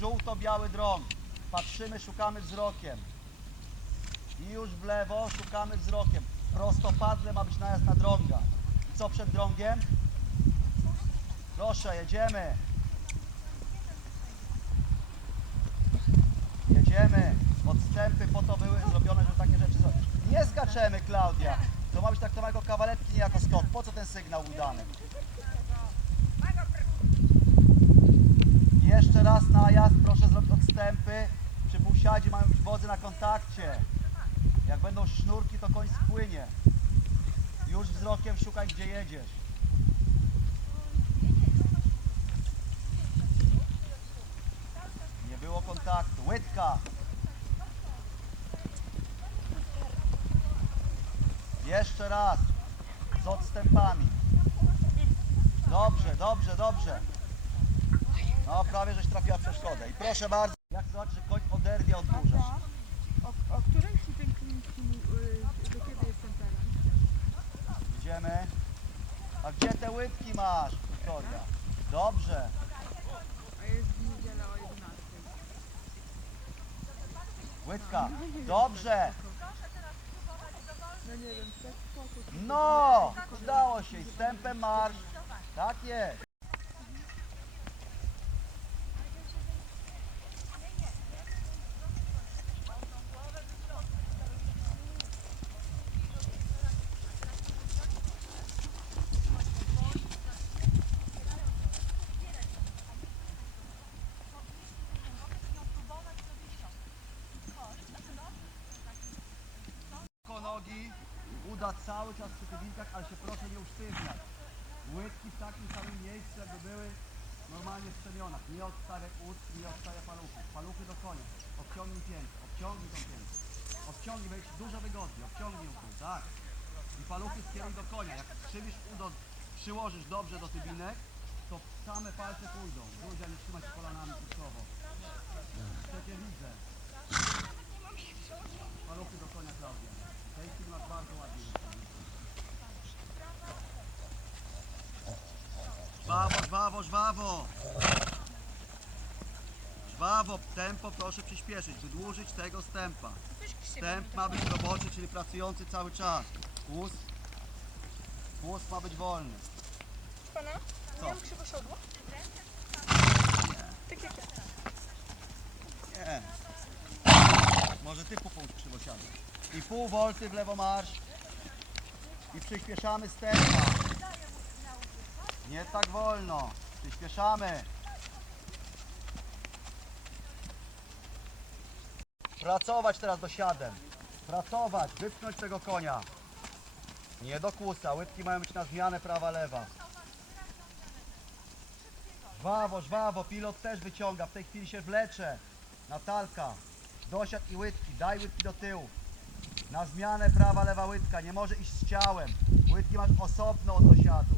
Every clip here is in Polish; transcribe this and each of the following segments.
żółto-biały drąg. Patrzymy, szukamy wzrokiem. I już w lewo szukamy wzrokiem. Prostopadle ma być najazd na drąga. I co przed drągiem? Proszę, jedziemy. Jedziemy. Odstępy po to były zrobione, żeby takie rzeczy zrobić. Nie skaczemy, Klaudia. To ma być traktowane jako kawaletki, nie jako skok. Po co ten sygnał udany? Jeszcze raz najazd, proszę zrobić odstępy. Przy półsiadzie mają być wodze na kontakcie. Jak będą sznurki, to koń spłynie. Już wzrokiem szukaj, gdzie jedziesz. Nie było kontaktu. Łydka. Jeszcze raz. Z odstępami. Dobrze, dobrze, dobrze. No prawie żeś trafiła w przeszkodę. I proszę bardzo. Jak zobaczysz, że koń oderwie od burza. O, o którym ci ten klinicki, y, do kiedy jest ten teren? Idziemy. A gdzie te łydki masz, Wiktoria? Dobrze. A jest w niedzielę o 11. Łydka. Dobrze. No nie wiem, tak spokój. No! Udało się. I Stępem marsz. Tak jest. Nogi, uda cały czas przy tych wilkach, ale się proszę nie usztywniać. Łydki w takim samym miejscu, jakby były normalnie w szemionach. Nie odstawiaj ud, nie odstawiaj paluchów. Paluchy do konia. Obciągnij piętę, obciągnij tą piętę. Obciągnij, będzie dużo wygodniej, obciągnij ją tu, tak. I paluchy skieruj do konia. Jak skrzywisz udo, przyłożysz dobrze do tybinek, to same palce pójdą. Zuzia, nie trzymaj się kolanami kursowo. Przecież widzę. Paluchy do konia, Klaudia. W tej chwili masz bardzo ładnie. Żwawo, żwawo, żwawo. Tempo proszę przyspieszyć, wydłużyć tego stępa. Stęp ma być roboczy, czyli pracujący cały czas. Łus, łus ma być wolny. Pana? Co? Miałem krzywosiodło? Tak jak Nie. Może ty popądź krzywosiany. I pół wolty w lewo marsz. I przyspieszamy stępa. Nie tak wolno. Przyspieszamy. Pracować teraz dosiadem. Pracować, wypchnąć tego konia. Nie do kłusa. Łydki mają być na zmianę prawa, lewa. Żwawo, żwawo, pilot też wyciąga, w tej chwili się wlecze. Natalka, dosiad i łydki, daj łydki do tyłu. Na zmianę prawa, lewa łydka, nie może iść z ciałem. Łydki masz osobno od dosiadu.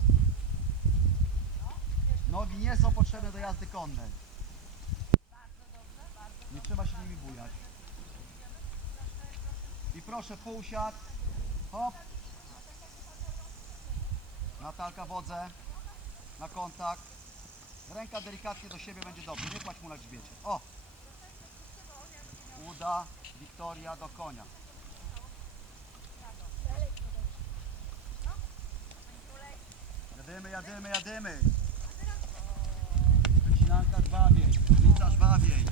Nogi nie są potrzebne do jazdy konnej. Nie trzeba się nimi bujać. I proszę półsiad. Hop. Natalka wodze. Na kontakt. Ręka delikatnie do siebie będzie dobrze. Nie kładź mu na grzbiecie. O! Uda Wiktoria do konia. Jadymy, jadymy, jadymy. Wycinanka żwawiej, ulica żwawiej.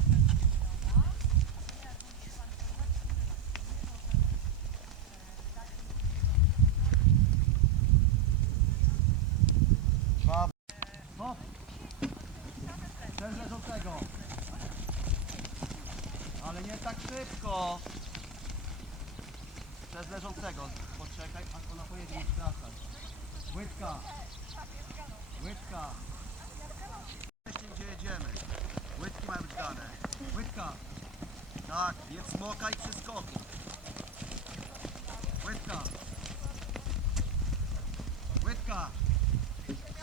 Żwawo. Hop. Przez leżącego. Ale nie tak szybko. Przez leżącego. Poczekaj, aż ona pojedzie nie skracać. Łydka. Łydka. Wcześniej gdzie jedziemy. Łydki mają być dane. Łydka. Tak, nie smokaj przy skoku. Łydka. Łydka.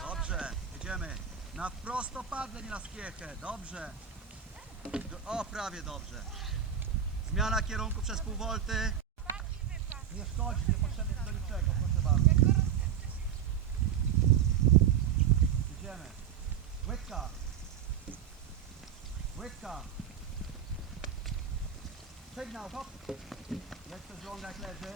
Dobrze, jedziemy. Na prostopadle, nie na skiechę. Dobrze. Do- O, prawie dobrze. Zmiana kierunku przez pół wolty. Nie szkodzi, nie potrzebny do niczego. Proszę bardzo. Idziemy. Łydka. Łydka. Sygnał, hop. Jeszcze złągak leży.